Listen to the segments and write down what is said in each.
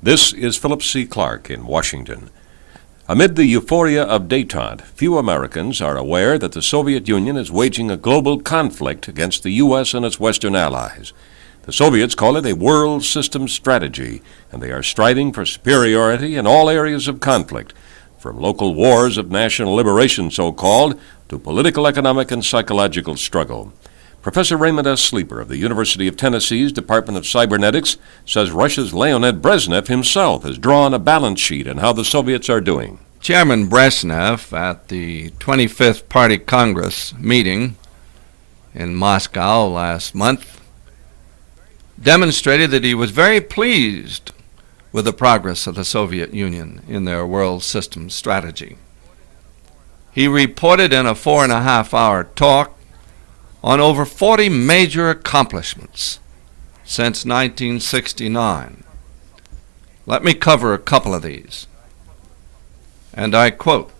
This is Philip C. Clarke in Washington. Amid the euphoria of détente, few Americans are aware that the Soviet Union is waging a global conflict against the U.S. and its Western allies. The Soviets call it a world system strategy, and they are striving for superiority in all areas of conflict, from local wars of national liberation, so-called, to political, economic, and psychological struggle. Professor Raymond S. Sleeper of the University of Tennessee's Department of Cybernetics says Russia's Leonid Brezhnev himself has drawn a balance sheet on how the Soviets are doing. Chairman Brezhnev, at the 25th Party Congress meeting in Moscow last month, demonstrated that he was very pleased with the progress of the Soviet Union in their world system strategy. He reported in a 4.5-hour talk on over 40 major accomplishments since 1969. Let me cover a couple of these. And I quote,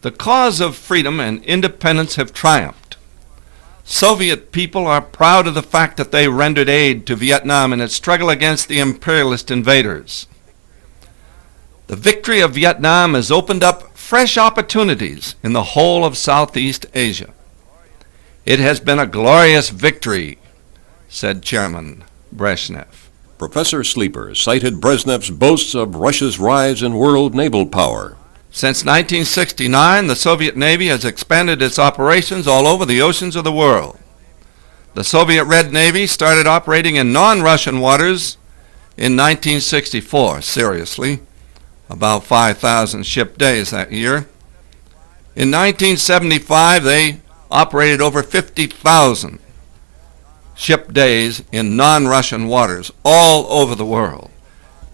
"The cause of freedom and independence have triumphed. Soviet people are proud of the fact that they rendered aid to Vietnam in its struggle against the imperialist invaders. The victory of Vietnam has opened up fresh opportunities in the whole of Southeast Asia. It has been a glorious victory," said Chairman Brezhnev. Professor Sleeper cited Brezhnev's boasts of Russia's rise in world naval power. Since 1969, the Soviet Navy has expanded its operations all over the oceans of the world. The Soviet Red Navy started operating in non-Russian waters in 1964, seriously, about 5,000 ship days that year. In 1975, they operated over 50,000 ship days in non-Russian waters all over the world.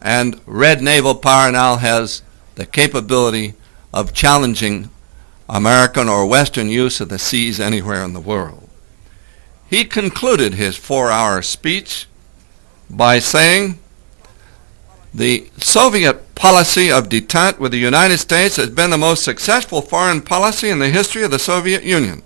And Red Naval Power now has the capability of challenging American or Western use of the seas anywhere in the world. He concluded his 4-hour speech by saying, "The Soviet policy of detente with the United States has been the most successful foreign policy in the history of the Soviet Union.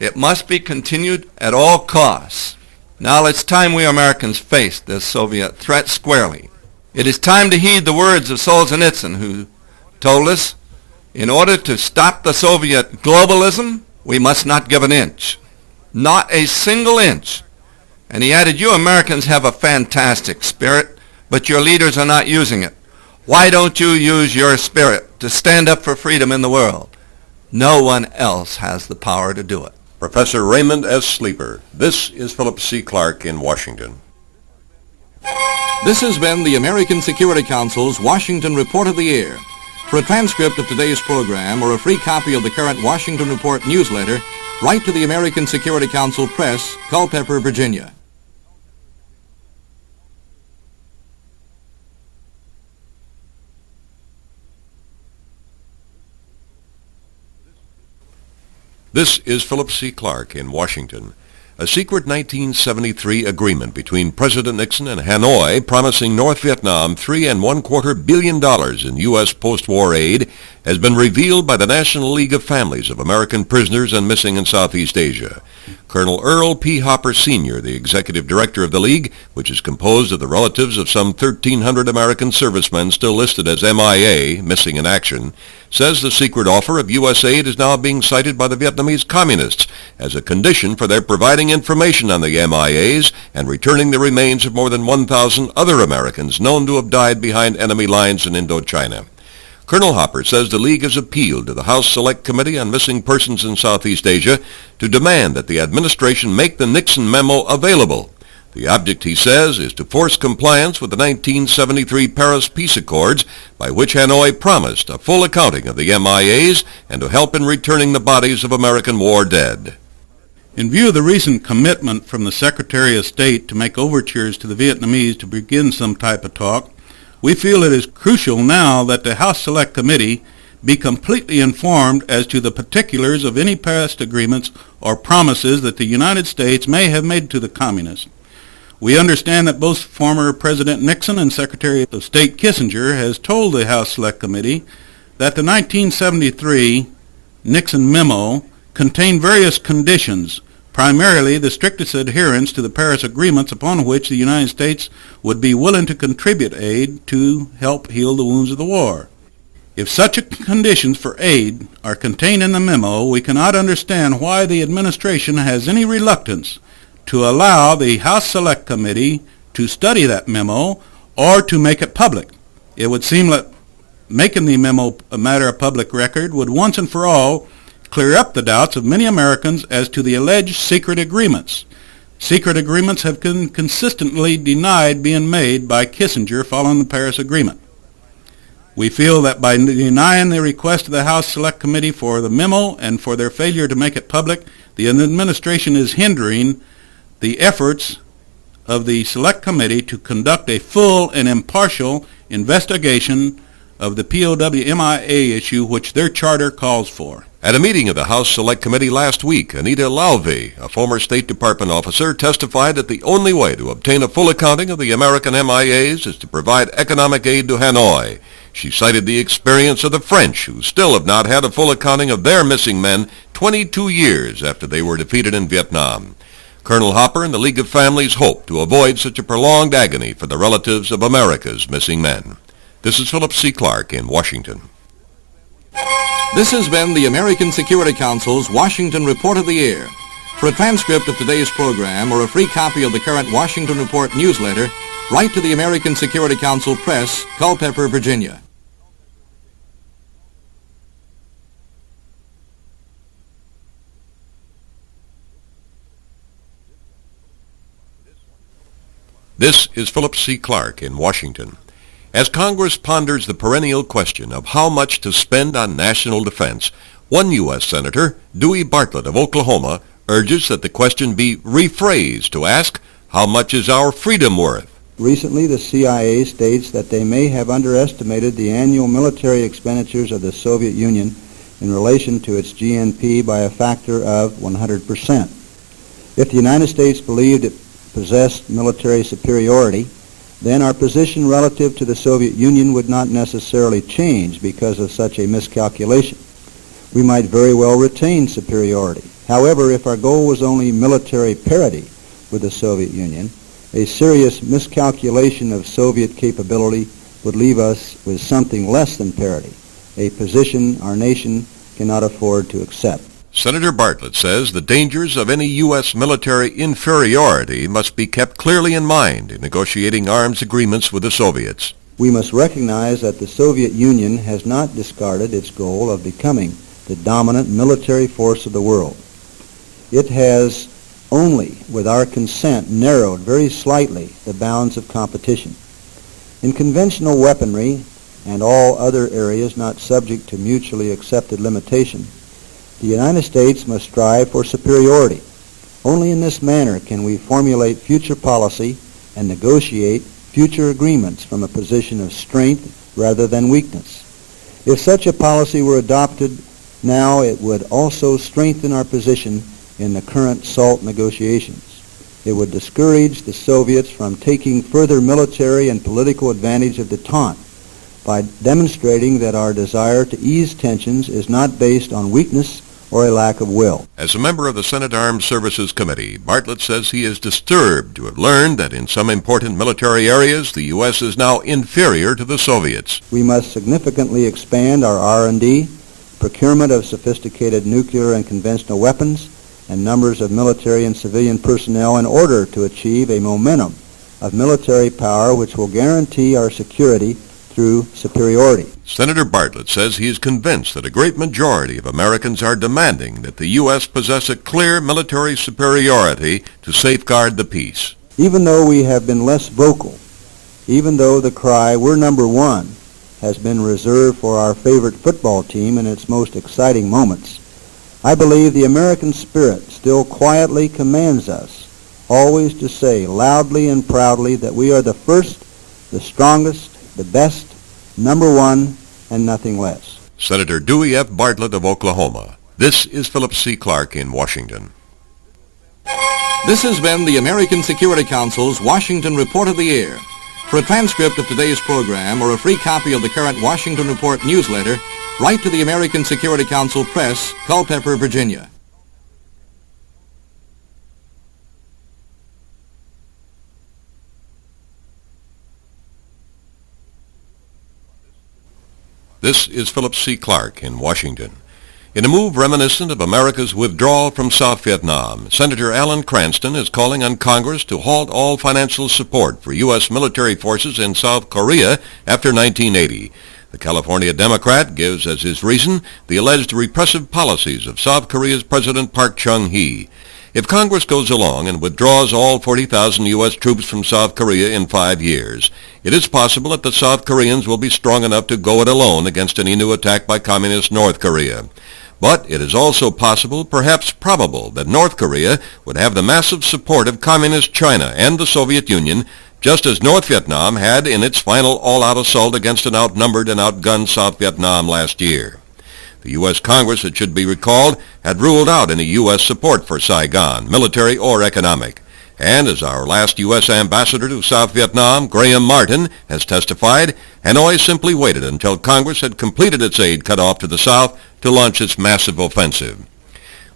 It must be continued at all costs. Now it's time we Americans face this Soviet threat squarely. It is time to heed the words of Solzhenitsyn, who told us, in order to stop the Soviet globalism, we must not give an inch. Not a single inch." And he added, "You Americans have a fantastic spirit, but your leaders are not using it. Why don't you use your spirit to stand up for freedom in the world? No one else has the power to do it." Professor Raymond S. Sleeper. This is Philip C. Clarke in Washington. This has been the American Security Council's Washington Report of the Year. For a transcript of today's program or a free copy of the current Washington Report newsletter, write to the American Security Council Press, Culpeper, Virginia. This is Philip C. Clarke in Washington. A secret 1973 agreement between President Nixon and Hanoi promising North Vietnam $3.25 billion in U.S. post-war aid has been revealed by the National League of Families of American Prisoners and Missing in Southeast Asia. Colonel Earl P. Hopper, Sr., the executive director of the League, which is composed of the relatives of some 1,300 American servicemen still listed as MIA, missing in action, says the secret offer of U.S. aid is now being cited by the Vietnamese communists as a condition for their providing information on the MIAs and returning the remains of more than 1,000 other Americans known to have died behind enemy lines in Indochina. Colonel Hopper says the League has appealed to the House Select Committee on Missing Persons in Southeast Asia to demand that the administration make the Nixon memo available. The object, he says, is to force compliance with the 1973 Paris Peace Accords, by which Hanoi promised a full accounting of the MIAs and to help in returning the bodies of American war dead. In view of the recent commitment from the Secretary of State to make overtures to the Vietnamese to begin some type of talk, we feel it is crucial now that the House Select Committee be completely informed as to the particulars of any past agreements or promises that the United States may have made to the communists. We understand that both former President Nixon and Secretary of State Kissinger has told the House Select Committee that the 1973 Nixon memo contained various conditions primarily the strictest adherence to the Paris agreements upon which the United States would be willing to contribute aid to help heal the wounds of the war. If such conditions for aid are contained in the memo, we cannot understand why the administration has any reluctance to allow the House Select Committee to study that memo or to make it public. It would seem that making the memo a matter of public record would once and for all clear up the doubts of many Americans as to the alleged secret agreements. Secret agreements have been consistently denied being made by Kissinger following the Paris Agreement. We feel that by denying the request of the House Select Committee for the memo and for their failure to make it public, the administration is hindering the efforts of the Select Committee to conduct a full and impartial investigation of the POW-MIA issue which their charter calls for. At a meeting of the House Select Committee last week, Anita Lalve, a former State Department officer, testified that the only way to obtain a full accounting of the American MIAs is to provide economic aid to Hanoi. She cited the experience of the French, who still have not had a full accounting of their missing men 22 years after they were defeated in Vietnam. Colonel Hopper and the League of Families hope to avoid such a prolonged agony for the relatives of America's missing men. This is Philip C. Clarke in Washington. This has been the American Security Council's Washington Report of the Year. For a transcript of today's program or a free copy of the current Washington Report newsletter, write to the American Security Council Press, Culpeper, Virginia. This is Philip C. Clarke in Washington. As Congress ponders the perennial question of how much to spend on national defense, one U.S. Senator, Dewey Bartlett of Oklahoma, urges that the question be rephrased to ask, how much is our freedom worth? Recently, the CIA states that they may have underestimated the annual military expenditures of the Soviet Union in relation to its GNP by a factor of 100%. If the United States believed it possessed military superiority, then our position relative to the Soviet Union would not necessarily change because of such a miscalculation. We might very well retain superiority. However, if our goal was only military parity with the Soviet Union, a serious miscalculation of Soviet capability would leave us with something less than parity, a position our nation cannot afford to accept. Senator Bartlett says the dangers of any U.S. military inferiority must be kept clearly in mind in negotiating arms agreements with the Soviets. We must recognize that the Soviet Union has not discarded its goal of becoming the dominant military force of the world. It has only, with our consent, narrowed very slightly the bounds of competition. In conventional weaponry and all other areas not subject to mutually accepted limitation, the United States must strive for superiority. Only in this manner can we formulate future policy and negotiate future agreements from a position of strength rather than weakness. If such a policy were adopted now, it would also strengthen our position in the current SALT negotiations. It would discourage the Soviets from taking further military and political advantage of detente by demonstrating that our desire to ease tensions is not based on weakness or a lack of will. As a member of the Senate Armed Services Committee, Bartlett says he is disturbed to have learned that in some important military areas the U.S. is now inferior to the Soviets. We must significantly expand our R&D, procurement of sophisticated nuclear and conventional weapons, and numbers of military and civilian personnel in order to achieve a momentum of military power which will guarantee our security through superiority. Senator Bartlett says he is convinced that a great majority of Americans are demanding that the U.S. possess a clear military superiority to safeguard the peace. Even though we have been less vocal, even though the cry, "We're number one," has been reserved for our favorite football team in its most exciting moments, I believe the American spirit still quietly commands us always to say loudly and proudly that we are the first, the strongest, the best, number one, and nothing less. Senator Dewey F. Bartlett of Oklahoma. This is Philip C. Clarke in Washington. This has been the American Security Council's Washington Report of the Year. For a transcript of today's program or a free copy of the current Washington Report newsletter, write to the American Security Council Press, Culpeper, Virginia. This is Philip C. Clarke in Washington. In a move reminiscent of America's withdrawal from South Vietnam, Senator Alan Cranston is calling on Congress to halt all financial support for U.S. military forces in South Korea after 1980. The California Democrat gives as his reason the alleged repressive policies of South Korea's President Park Chung-hee. If Congress goes along and withdraws all 40,000 U.S. troops from South Korea in 5 years, it is possible that the South Koreans will be strong enough to go it alone against any new attack by Communist North Korea. But it is also possible, perhaps probable, that North Korea would have the massive support of Communist China and the Soviet Union, just as North Vietnam had in its final all-out assault against an outnumbered and outgunned South Vietnam last year. The U.S. Congress, it should be recalled, had ruled out any U.S. support for Saigon, military or economic. And as our last U.S. ambassador to South Vietnam, Graham Martin, has testified, Hanoi simply waited until Congress had completed its aid cutoff to the South to launch its massive offensive.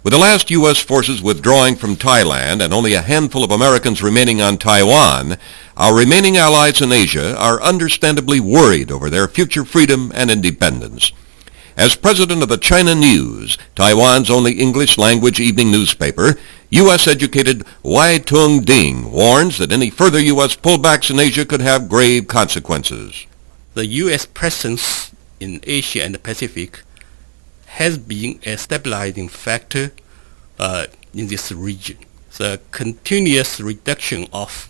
With the last U.S. forces withdrawing from Thailand and only a handful of Americans remaining on Taiwan, our remaining allies in Asia are understandably worried over their future freedom and independence. As president of the China News, Taiwan's only English-language evening newspaper, U.S.-educated Wai Tung Ding warns that any further U.S. pullbacks in Asia could have grave consequences. The U.S. presence in Asia and the Pacific has been a stabilizing factor in this region. The continuous reduction of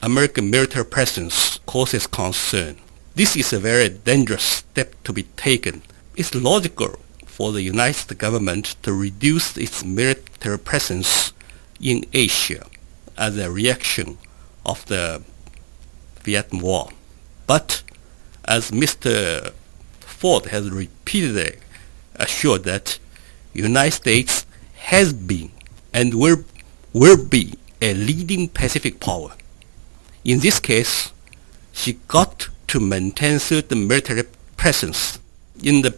American military presence causes concern. This is a very dangerous step to be taken. It's logical for the United States government to reduce its military presence in Asia as a reaction of the Vietnam War. But as Mr. Ford has repeatedly assured that United States has been and will be a leading Pacific power. In this case, she got to maintain certain military presence in the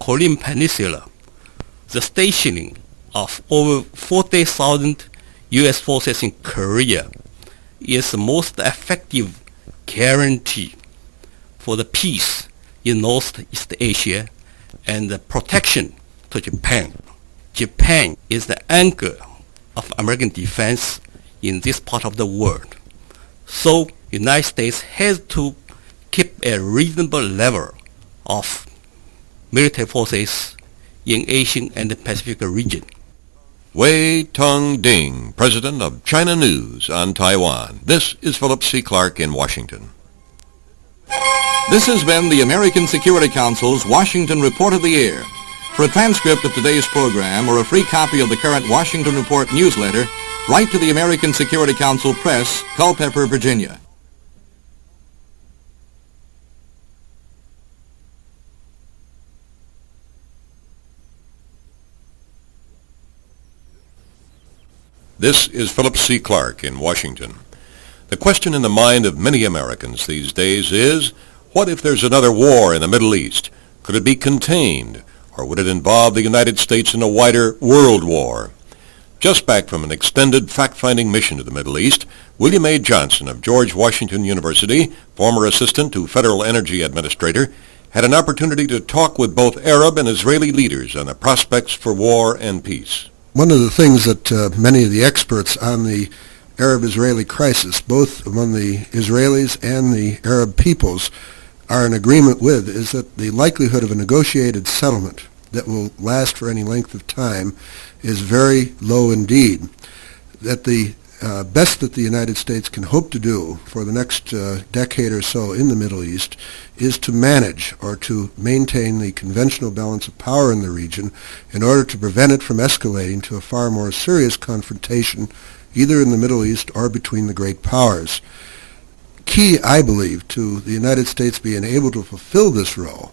Korean Peninsula. The stationing of over 40,000 U.S. forces in Korea is the most effective guarantee for the peace in Northeast Asia and the protection to Japan. Japan is the anchor of American defense in this part of the world. So United States has to keep a reasonable level of military forces in Asian and the Pacific region. Wai Tung Ding, president of China News on Taiwan. This is Philip C. Clarke in Washington. This has been the American Security Council's Washington Report of the Year. For a transcript of today's program or a free copy of the current Washington Report newsletter, write to the American Security Council Press, Culpeper, Virginia. This is Philip C. Clarke in Washington. The question in the mind of many Americans these days is, what if there's another war in the Middle East? Could it be contained, or would it involve the United States in a wider world war? Just back from an extended fact-finding mission to the Middle East, William A. Johnson of George Washington University, former assistant to Federal Energy Administrator, had an opportunity to talk with both Arab and Israeli leaders on the prospects for war and peace. One of the things that many of the experts on the Arab-Israeli crisis, both among the Israelis and the Arab peoples, are in agreement with is that the likelihood of a negotiated settlement that will last for any length of time is very low indeed. That the best that the United States can hope to do for the next decade or so in the Middle East is to manage or to maintain the conventional balance of power in the region in order to prevent it from escalating to a far more serious confrontation either in the Middle East or between the great powers. Key, I believe, to the United States being able to fulfill this role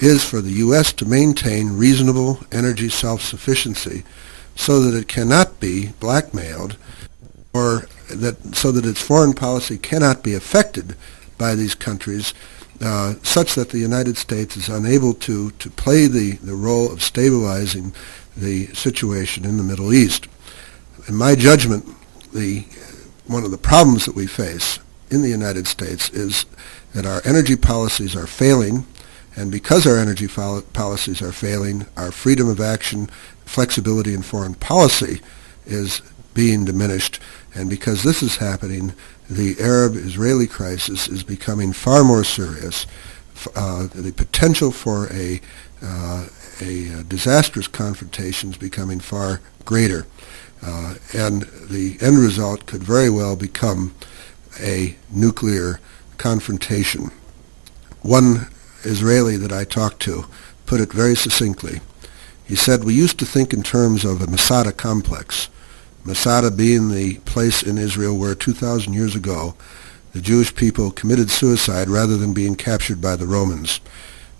is for the U.S. to maintain reasonable energy self-sufficiency so that it cannot be blackmailed or so that its foreign policy cannot be affected by these countries such that the United States is unable to play the role of stabilizing the situation in the Middle East. In my judgment, one of the problems that we face in the United States is that our energy policies are failing And because our energy policies are failing, our freedom of action, flexibility in foreign policy is being diminished. And because this is happening, the Arab-Israeli crisis is becoming far more serious. The potential for a disastrous confrontation is becoming far greater. And the end result could very well become a nuclear confrontation. One Israeli that I talked to put it very succinctly. He said, "We used to think in terms of a Masada complex, Masada being the place in Israel where 2,000 years ago the Jewish people committed suicide rather than being captured by the Romans."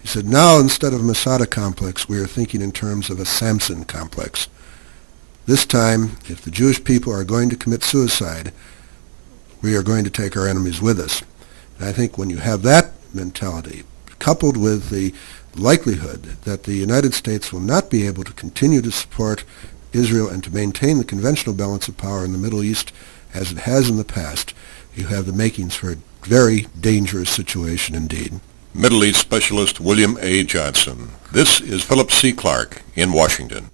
He said, "Now instead of a Masada complex, we are thinking in terms of a Samson complex. This time, if the Jewish people are going to commit suicide, we are going to take our enemies with us." And I think when you have that mentality, coupled with the likelihood that the United States will not be able to continue to support Israel and to maintain the conventional balance of power in the Middle East as it has in the past, you have the makings for a very dangerous situation indeed. Middle East Specialist William A. Johnson. This is Philip C. Clarke in Washington.